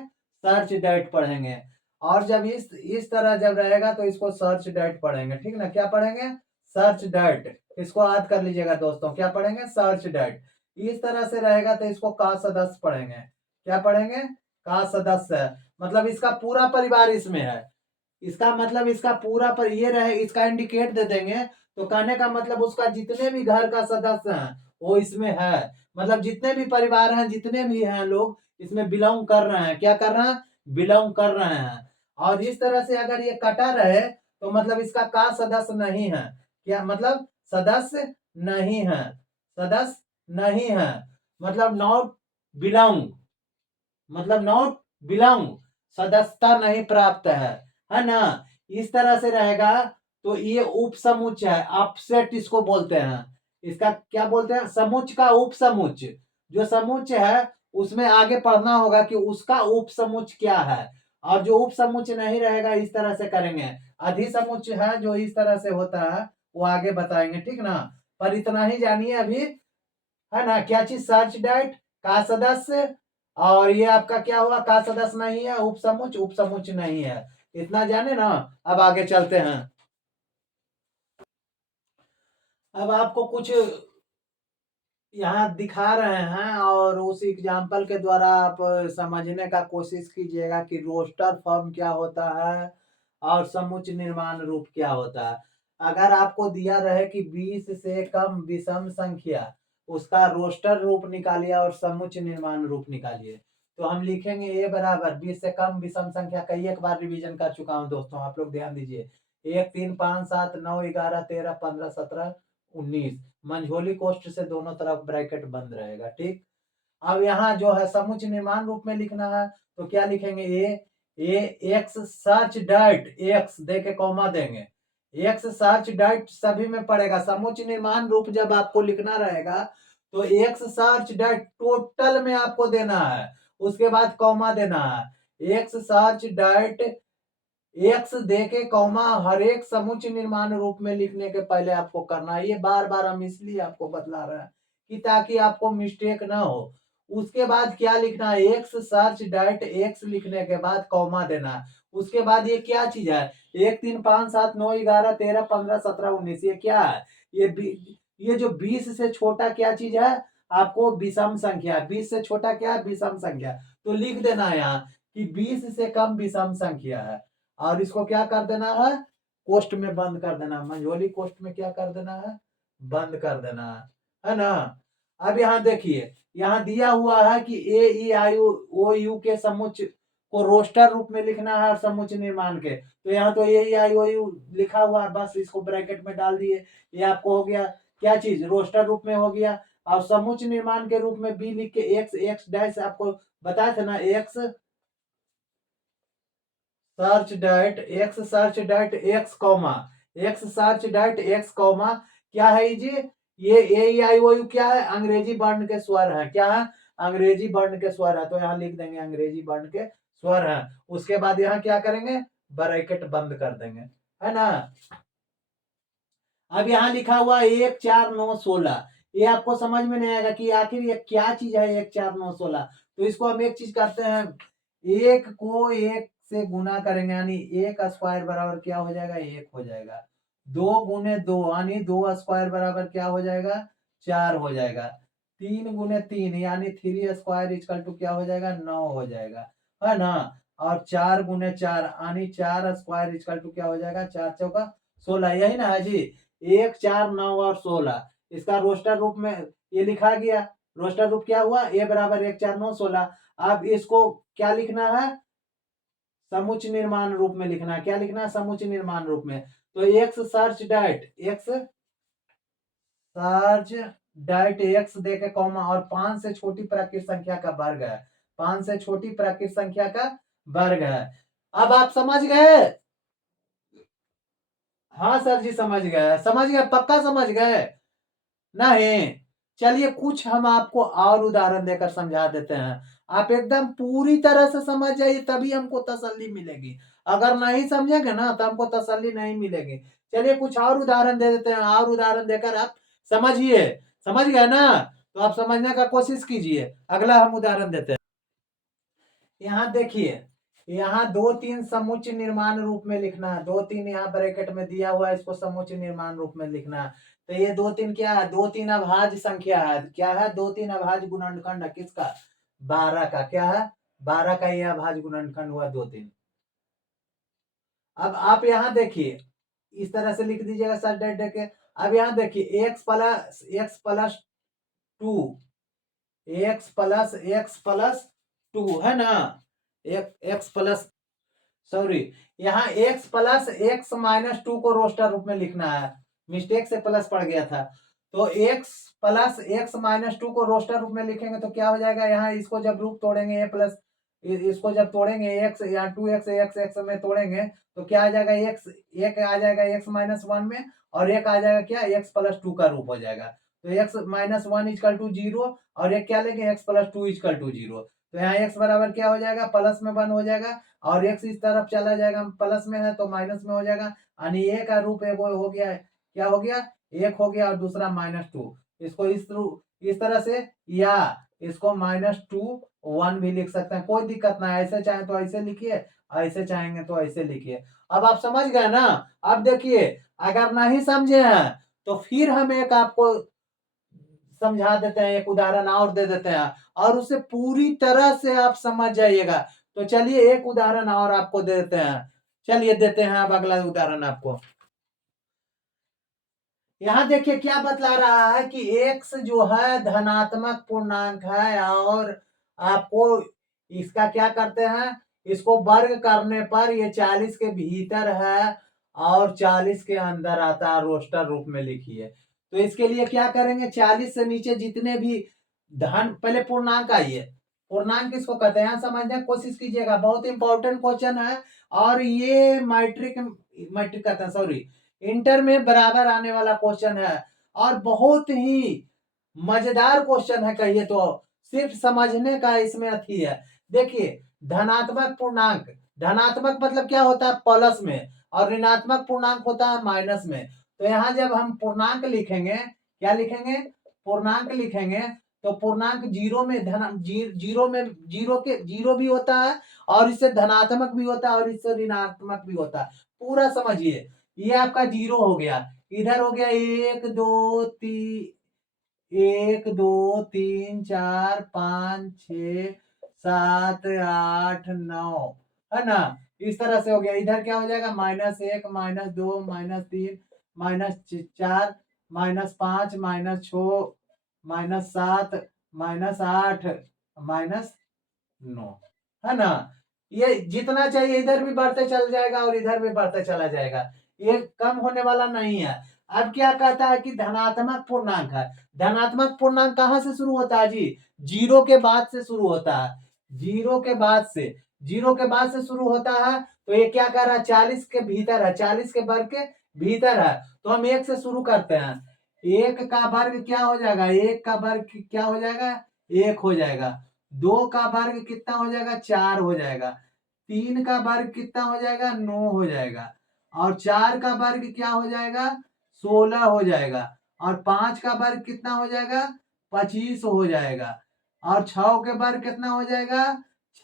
सर्च डायरेक्ट पढ़ेंगे। और जब इस तरह जब रहेगा तो इसको सर्च डायरेक्ट पढ़ेंगे, ठीक ना। क्या पढ़ेंगे, सर्च डायरेक्ट, इसको याद कर लीजिएगा दोस्तों, क्या पढ़ेंगे, सर्च डायरेक्ट। इस तरह से रहेगा तो इसको का सदस्य पढ़ेंगे, क्या पढ़ेंगे, का सदस्य, मतलब इसका पूरा परिवार इसमें है, इसका मतलब इसका पूरा पर ये रहे, इसका इंडिकेट दे देंगे तो कहने का मतलब उसका जितने भी घर का सदस्य हैं वो इसमें है। मतलब जितने भी परिवार हैं, जितने भी हैं लोग इसमें बिलोंग कर रहे हैं। क्या कर रहे हैं? बिलोंग कर रहे हैं। और इस तरह से अगर ये कटा रहे तो मतलब इसका का सदस्य नहीं है। क्या मतलब? सदस्य नहीं है, सदस्य नहीं है, मतलब नॉट बिलोंग, मतलब नॉट बिलोंग, सदस्यता नहीं प्राप्त है ना। इस तरह से रहेगा तो ये उपसमुच है, अपसेट इसको बोलते हैं। इसका क्या बोलते हैं? समुच का उपसमुच। जो समुच है उसमें आगे पढ़ना होगा कि उसका उपसमुच क्या है। और जो उपसमुच नहीं रहेगा इस तरह से करेंगे। अधिसमुच है जो इस तरह से होता है वो आगे बताएंगे, ठीक ना। पर इतना ही जानिए अभी, है ना। क्या चीज? सर्च डाइट का सदस्य, और ये आपका क्या हुआ? का सदस्य नहीं है, उपसमुच, उपसमुच नहीं है। इतना जाने ना। अब आगे चलते हैं। अब आपको कुछ यहाँ दिखा रहे हैं और उस एग्जाम्पल के द्वारा आप समझने का कोशिश कीजिएगा कि रोस्टर फॉर्म क्या होता है और समुच्च निर्माण रूप क्या होता है। अगर आपको दिया रहे कि 20 से कम विषम संख्या, उसका रोस्टर रूप निकालिए और समुच्च निर्माण रूप निकालिए, तो हम लिखेंगे ए बराबर 20 से कम विषम संख्या। कई एक बार रिवीजन कर चुका हूं दोस्तों, आप लोग ध्यान दीजिए। 1 3 5 7 9 11 13 15 17 19, मंझोली कोष्ठ से दोनों तरफ ब्रैकेट बंद रहेगा, ठीक। अब यहाँ जो है समुच्च निर्माण रूप में लिखना है तो क्या लिखेंगे? ए एक्स सर्च डाइट एक्स दे के कॉमा देंगे। एक्स सर्च डाइट सभी में पड़ेगा। समुच्च निर्माण रूप जब आपको लिखना रहेगा तो एक्स सर्च डाइट टोटल में आपको देना है, उसके बाद कॉमा देना है। एक्स सर्च डाइट एक्स देके कौमा हर एक समुच्च निर्माण रूप में लिखने के पहले आपको करना है। ये बार बार हम इसलिए आपको बतला रहे हैं कि ताकि आपको मिस्टेक ना हो। उसके बाद क्या लिखना है? एक्स सर्च डाइट एक्स लिखने के बाद कौमा देना है। उसके बाद ये क्या चीज है? 1 3 5 7 9 11 13 15 17 19, ये क्या है? ये जो 20 से छोटा क्या चीज है? आपको विषम संख्या। 20 से छोटा क्या है? विषम संख्या। तो लिख देना है यहाँ कि 20 से कम विषम संख्या है। और इसको क्या कर देना है? कोष्ट में बंद कर देना। मंझोली कोष्ट में क्या कर देना है? बंद कर देना है ना। अब यहाँ देखिए, यहाँ दिया हुआ है कि ए ई आई ओ यू के समुच्च को रोस्टर रूप में लिखना है और समुच्च निर्माण के। तो यहाँ तो ए ई आई ओ यू लिखा हुआ है, बस इसको ब्रैकेट में डाल दिए। ये आपको हो गया क्या चीज? रोस्टर रूप में हो गया। और समुच्च निर्माण के रूप में बी लिख के एक्स एक्स डैश आपको बताया था ना, x search diet x search diet x comma x search diet x comma क्या है जी? ये ए आई ओ यू क्या है? अंग्रेजी वर्ण के स्वर है। क्या है? अंग्रेजी वर्ण के स्वर है। तो यहाँ लिख देंगे अंग्रेजी वर्ण के स्वर है। उसके बाद यहाँ क्या करेंगे? ब्रैकेट बंद कर देंगे, है ना। अब यहाँ लिखा हुआ 1 4 9 16, ये आपको समझ में नहीं आएगा कि आखिर ये क्या चीज है 1 4 9 16। तो इसको हम एक चीज करते हैं, एक को एक से गुना करेंगे यानी एक स्क्वायर बराबर क्या हो जाएगा? एक हो जाएगा। 2 गुने 2 यानी 2 स्क्वायर बराबर क्या हो जाएगा? 4 हो जाएगा। 3 गुने 3 यानी 3 स्क्वायर इक्वल टू क्या हो जाएगा? 9 हो जाएगा, है ना। और 4 गुने 4 यानी 4 स्क्वायर इक्वल टू क्या हो जाएगा? 4 चौका 16, यही ना है जी। 1 4 9 और 16 इसका रोस्टर रूप में ये लिखा गया। रोस्टर रूप क्या हुआ? ए बराबर 1 4 9 16। अब इसको क्या लिखना है? समुच्च निर्माण रूप में लिखना है। क्या लिखना है? समुच्च निर्माण रूप में। तो x search diet x search diet x देके कॉमा और 5 से छोटी प्राकृत संख्या का वर्ग है। 5 से छोटी प्राकृत संख्या का वर्ग है। अब आप समझ गए? हाँ सर जी समझ गए, समझ गए, पक्का समझ गए? नहीं? चलिए कुछ हम आपको और उदाहरण देकर समझा देते हैं। आप एकदम पूरी तरह से समझ जाइए तभी हमको तसल्ली मिलेगी। अगर नहीं समझेंगे ना तो हमको तसल्ली नहीं मिलेगी। चलिए कुछ और उदाहरण दे देते हैं, और उदाहरण देकर आप समझिए। समझ गए ना? तो आप समझने का कोशिश कीजिए। अगला हम उदाहरण देते हैं। यहाँ देखिए, यहाँ 2 3 समुच्च निर्माण रूप में लिखना है। 2 3 यहाँ ब्रैकेट में दिया हुआ है, इसको समुच्च निर्माण रूप में लिखना है। तो ये 2 3 क्या है? 2 3 अभाज्य संख्या है। क्या है? 2 3 अभाज्य गुणनखंड है। किसका? 12 का। क्या है? 12 का ये अभाज्य गुणनखंड हुआ 2 3। अब आप यहाँ देखिए, इस तरह से लिख दीजिएगा सर डेट के। अब यहाँ देखिए x plus two, x plus 2 है ना, एक्स प्लस, सॉरी, यहाँ x+x-2 को रोस्टर रूप में लिखना है, मिस्टेक से प्लस पड़ गया था। तो x+x-2 को रोस्टर रूप में लिखेंगे तो क्या हो जाएगा, यहाँ इसको जब रूप तोड़ेंगे ए प्लस, इसको जब तोड़ेंगे x या 2x x में तोड़ेंगे तो क्या आ जाएगा, x एक आ जाएगा x-1 में, और एक आ जाएगा क्या, x+2 का रूप हो जाएगा। तो x-1 इक्वल टू 0, और एक क्या लेंगे, x+2 इक्वल टू 0। तो यहाँ x बराबर क्या हो जाएगा, प्लस में 1 हो जाएगा, और x इस तरफ चला जाएगा, प्लस में है तो माइनस में हो जाएगा, यानी ए का रूप है वो हो गया, क्या हो गया, 1 हो गया, और दूसरा -2। इसको इस तरह से, या इसको -2 1 भी लिख सकते हैं, कोई दिक्कत ना है, ऐसे चाहे तो ऐसे लिखिए, ऐसे चाहेंगे तो ऐसे लिखिए। अब आप समझ गए ना। अब देखिए, अगर नहीं समझे हैं तो फिर हम एक आपको समझा देते हैं, एक उदाहरण और दे देते हैं, और उसे पूरी तरह से आप समझ जाइएगा। तो चलिए एक उदाहरण और आपको दे देते हैं, चलिए देते हैं अब अगला उदाहरण आपको। यहाँ देखिए क्या बतला रहा है कि x जो है धनात्मक पूर्णांक है, और आपको इसका क्या करते हैं, इसको वर्ग करने पर ये 40 के भीतर है और 40 के अंदर आता है, रोस्टर रूप में लिखिए। तो इसके लिए क्या करेंगे, 40 से नीचे जितने भी धन, पहले पूर्णांक आइए, पूर्णांक किसको कहते हैं समझने की कोशिश कीजिएगा, बहुत इंपॉर्टेंट क्वेश्चन है। और ये मैट्रिक मैट्रिक कहते हैं, सॉरी, इंटर में बराबर आने वाला क्वेश्चन है, और बहुत ही मजेदार क्वेश्चन है कहिए तो, सिर्फ समझने का इसमें अथी है। देखिए, धनात्मक पूर्णांक, धनात्मक मतलब क्या होता है, प्लस में, और ऋणात्मक पूर्णांक होता है माइनस में। तो यहाँ जब हम पूर्णांक लिखेंगे, क्या लिखेंगे, पूर्णांक लिखेंगे, तो पूर्णांक जीरो में जीरो में जीरो भी होता है, और इससे धनात्मक भी होता है, और इससे ऋणात्मक भी होता है। पूरा समझिए, ये आपका जीरो हो गया, इधर हो गया 1 2 3 1 2 3 4 5 6 7 8 9, है ना, इस तरह से हो गया। इधर क्या हो जाएगा, -1 -2 -3 -4 -5 -6 -7 -8 -9, है ना। ये जितना चाहिए इधर भी बढ़ते चल जाएगा और इधर भी बढ़ते चला जाएगा, ये कम होने वाला नहीं है। अब क्या कहता है कि धनात्मक पूर्णांक है, धनात्मक पूर्णांक कहां से शुरू होता है जी, जीरो के बाद से शुरू होता है, जीरो के बाद से, जीरो के बाद से शुरू होता है। तो ये क्या कर रहा है, 40 के भीतर है, 40 के वर्ग के भीतर है। तो हम 1 से शुरू करते हैं, 1 का वर्ग क्या हो जाएगा, 1 का वर्ग क्या हो जाएगा, 1 हो जाएगा। 2 का वर्ग कितना हो जाएगा, 4 हो जाएगा। 3 का वर्ग कितना हो जाएगा, 9 हो जाएगा। और 4 का वर्ग क्या हो जाएगा, 16 हो जाएगा। और 5 का वर्ग कितना हो जाएगा, 25 हो जाएगा। और 6 के वर्ग कितना हो जाएगा,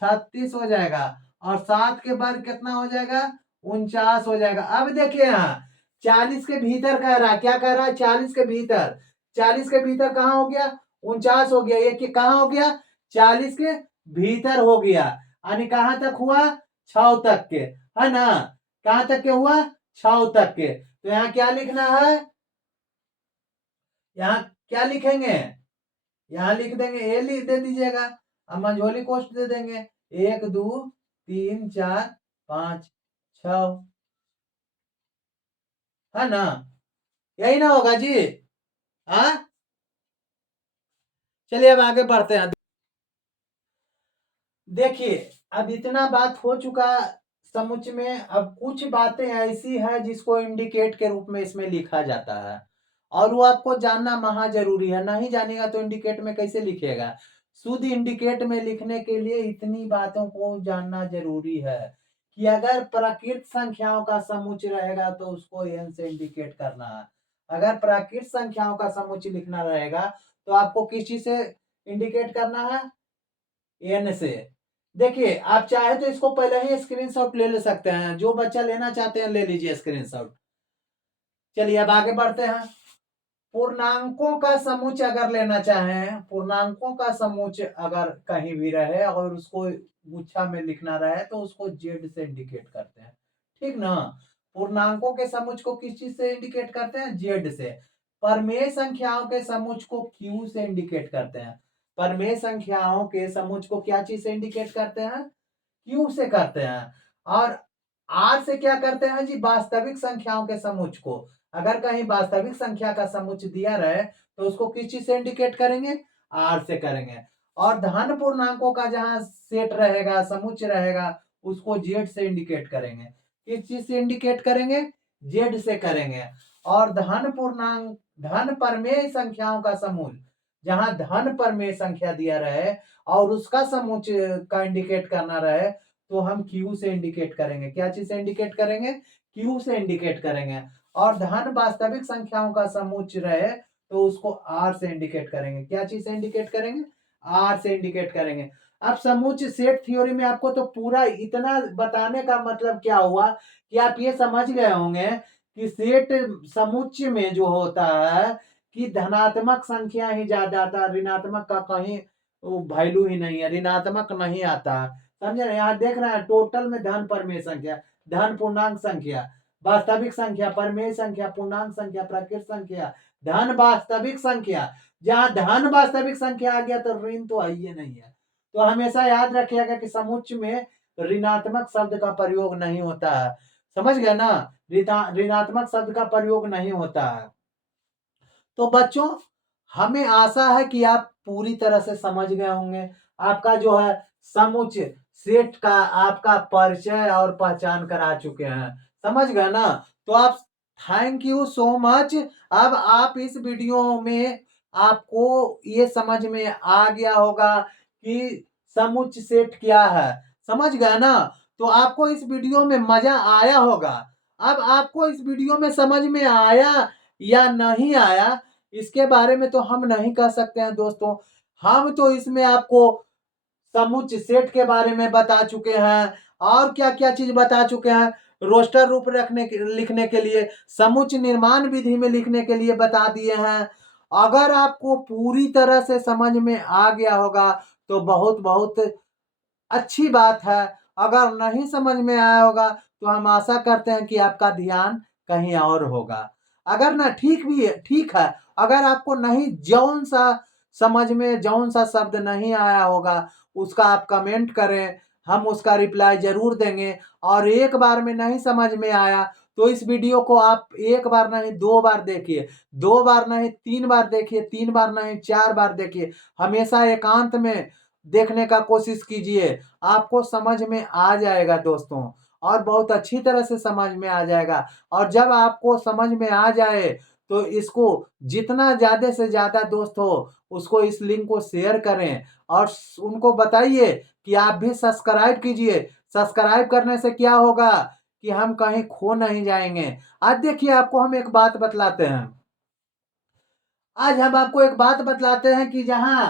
36 हो जाएगा। और 7 के वर्ग कितना हो जाएगा, 49 हो जाएगा। अब देखिए यहाँ 40 के भीतर कह रहा है, क्या कह रहा है, 40 के भीतर, 40 के भीतर कहाँ हो गया, 49 हो गया, ये कहाँ हो गया, 40 के भीतर हो गया, यानी कहां तक हुआ, 6 तक के, है ना, कहां तक के हुआ, 6 तक के। तो यहाँ क्या लिखना है, यहाँ क्या लिखेंगे, यहाँ लिख देंगे, ए लिख दे दीजिएगा, अब मंझोली कोष्ट दे देंगे, 1 2 3 4 5 6, है ना, यही ना होगा जी। हाँ, चलिए अब आगे बढ़ते हैं। देखिए, अब इतना बात हो चुका समुच्च में, अब कुछ बातें ऐसी है जिसको इंडिकेट के रूप में इसमें लिखा जाता है, और वो आपको जानना महा जरूरी है, नहीं जानेगा तो इंडिकेट में कैसे लिखेगा। शुद्ध इंडिकेट में लिखने के लिए इतनी बातों को जानना जरूरी है कि अगर प्राकृत संख्याओं का समुच्च रहेगा तो उसको एन से इंडिकेट करना है। अगर प्राकृत संख्याओं का समुच्च लिखना रहेगा तो आपको किस चीज से इंडिकेट करना है, एन से। देखिए, आप चाहे तो इसको पहले ही स्क्रीनशॉट ले सकते हैं, जो बच्चा लेना चाहते हैं ले लीजिए स्क्रीनशॉट। चलिए अब आगे बढ़ते हैं। पूर्णांकों का समुच्च अगर लेना चाहें, पूर्णांकों का समुच्च अगर कहीं भी रहे और उसको गुच्छा में लिखना रहे तो उसको जेड से इंडिकेट करते हैं, ठीक ना। पूर्णांकों के समुच्च को किस चीज से इंडिकेट करते हैं, जेड से। परमेय संख्याओं के समुच्चय को Q से इंडिकेट करते हैं। परमेय संख्याओं के समुच्चय को क्या चीज से इंडिकेट करते हैं? Q से करते हैं। और R से क्या करते हैं जी? वास्तविक संख्याओं के समुच्चय को। अगर कहीं वास्तविक संख्या का समुच्चय दिया रहे तो उसको किस चीज से इंडिकेट करेंगे? R से करेंगे। और धन पूर्णांकों का जहां सेट रहेगा, समुच्चय रहेगा, उसको Z से इंडिकेट करेंगे। किस चीज से इंडिकेट करेंगे? Z से करेंगे। और धन परमेय संख्याओं का समूह, जहां धन परमेय संख्या दिया रहे और उसका समुच्चय का इंडिकेट करना रहे तो हम Q से इंडिकेट करेंगे। क्या चीज से इंडिकेट करेंगे? Q से इंडिकेट करेंगे। और धन वास्तविक संख्याओं का समुच्चय रहे तो उसको R से इंडिकेट करेंगे। क्या चीज से इंडिकेट करेंगे? R से इंडिकेट करेंगे। अब समुच्चय सेट थ्योरी में आपको तो पूरा इतना बताने का मतलब क्या हुआ कि आप ये समझ गए होंगे कि सेट समुच्चय में जो होता है कि धनात्मक संख्या ही ज्यादा आता है, ऋणात्मक का कहीं वैल्यू ही नहीं है, ऋणात्मक नहीं आता। समझे? यहाँ देख रहे हैं टोटल में धन परमेय संख्या, धन पूर्णांक संख्या, वास्तविक संख्या, परमेय संख्या, पूर्णांक संख्या, प्राकृत संख्या, धन वास्तविक संख्या। जहां धन वास्तविक संख्या आ गया तो ऋण तो आइए नहीं है। तो हमेशा याद रखिएगा कि समुच्चय में ऋणात्मक शब्द का प्रयोग नहीं होता है। समझ गए ना? ऋणात्मक शब्द का प्रयोग नहीं होता है। तो बच्चों, हमें आशा है कि आप पूरी तरह से समझ गए होंगे। आपका जो है समुच्चय सेट का आपका परिचय और पहचान करा चुके हैं। समझ गए ना? तो आप थैंक यू सो मच। अब आप इस वीडियो में आपको ये समझ में आ गया होगा कि समुच्चय सेट क्या है। समझ गए ना? तो आपको इस वीडियो में मजा आया होगा। अब आपको इस वीडियो में समझ में आया या नहीं आया, इसके बारे में तो हम नहीं कह सकते हैं दोस्तों। हम तो इसमें आपको समुच्चय सेट के बारे में बता चुके हैं और क्या क्या चीज बता चुके हैं। रोस्टर रूप लिखने के लिए, समुच्चय निर्माण विधि में लिखने के लिए बता दिए हैं। अगर आपको पूरी तरह से समझ में आ गया होगा तो बहुत बहुत अच्छी बात है। अगर नहीं समझ में आया होगा तो हम आशा करते हैं कि आपका ध्यान कहीं और होगा। अगर ना ठीक है। अगर आपको नहीं जौन सा समझ में जौन सा शब्द नहीं आया होगा उसका आप कमेंट करें, हम उसका रिप्लाई जरूर देंगे। और एक बार में नहीं समझ में आया तो इस वीडियो को आप एक बार नहीं 2 बार देखिए, 2 बार नहीं 3 बार देखिए, 3 बार नहीं 4 बार देखिए। हमेशा एकांत में देखने का कोशिश कीजिए, आपको समझ में आ जाएगा दोस्तों। और बहुत अच्छी तरह से समझ में आ जाएगा। और जब आपको समझ में आ जाए तो इसको जितना ज्यादा से ज्यादा दोस्त हो उसको इस लिंक को शेयर करें और उनको बताइए कि आप भी सब्सक्राइब कीजिए। सब्सक्राइब करने से क्या होगा कि हम कहीं खो नहीं जाएंगे। आज देखिए, आपको हम एक बात बतलाते हैं। आज हम आपको एक बात बतलाते हैं कि जहां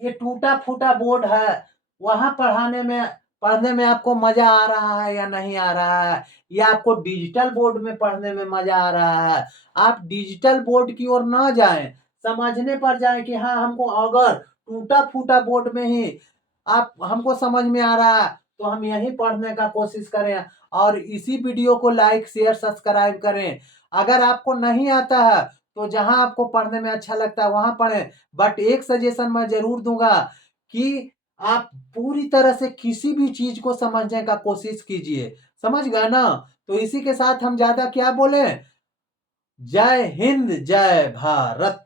ये टूटा फूटा बोर्ड है वहां पढ़ने में आपको मजा आ रहा है या नहीं आ रहा है, या आपको डिजिटल बोर्ड में पढ़ने में मजा आ रहा है। आप डिजिटल बोर्ड की ओर ना जाएं, समझने पर जाएं कि हाँ, हमको अगर टूटा फूटा बोर्ड में ही आप हमको समझ में आ रहा है तो हम यही पढ़ने का कोशिश करें और इसी वीडियो को लाइक शेयर सब्सक्राइब करें। अगर आपको नहीं आता है तो जहां आपको पढ़ने में अच्छा लगता है वहां पढ़ें। बट एक सजेशन मैं जरूर दूंगा कि आप पूरी तरह से किसी भी चीज को समझने का कोशिश कीजिए। समझ गए ना? तो इसी के साथ हम ज्यादा क्या बोले, जय हिंद जय भारत।